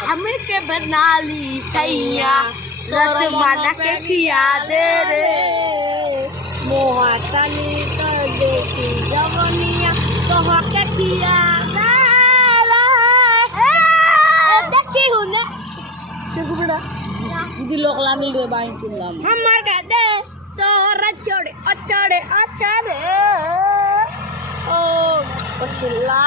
हमें के बना ली सैया रस माना के खिया दे रे मोहतनी कर देती जवनिया कहा के खिया दे रे देखी हूँ ने चुप बड़ा दीदी लोग लाने ले बाइन चिल्लाम हमार का दे तो रचोड़े अचड़े अचड़े ओ पछला